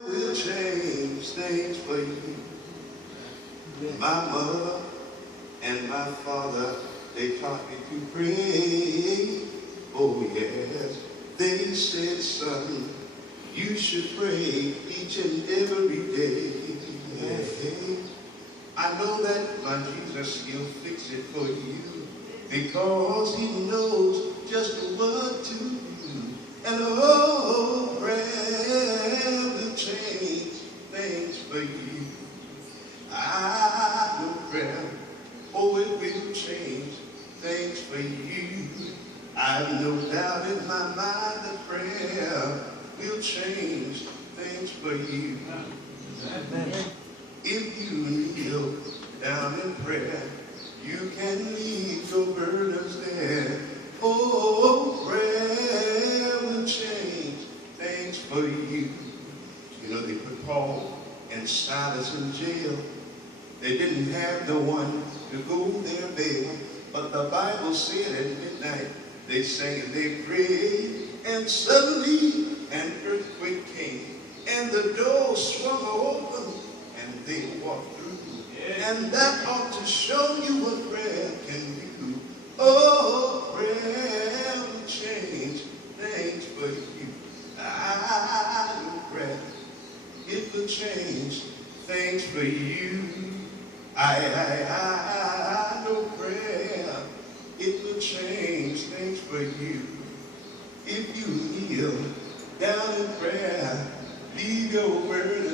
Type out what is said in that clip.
Will change things for you. My mother and my father, they taught me to pray. Oh yes, they said, son, you should pray each and every day. I know that my Jesus, he'll fix it for you because he knows just what to do. And oh, prayer will change things for you. I know prayer, oh, it will change things for you. I've no doubt in my mind that prayer will change things for you. Amen. If you kneel down in prayer, you can leave your burdens there. Oh, prayer will change things for you. You know, they put Paul and Silas in jail. They didn't have no one to go their bail. But the Bible said at midnight, they sang and they prayed, and suddenly an earthquake came, and the door swung open, and they walked through. And that ought to show you what prayer can do. Oh, prayer will change things for you. I know prayer, it will change things for you. I know prayer, it will change things for you. If you kneel down in prayer, leave your words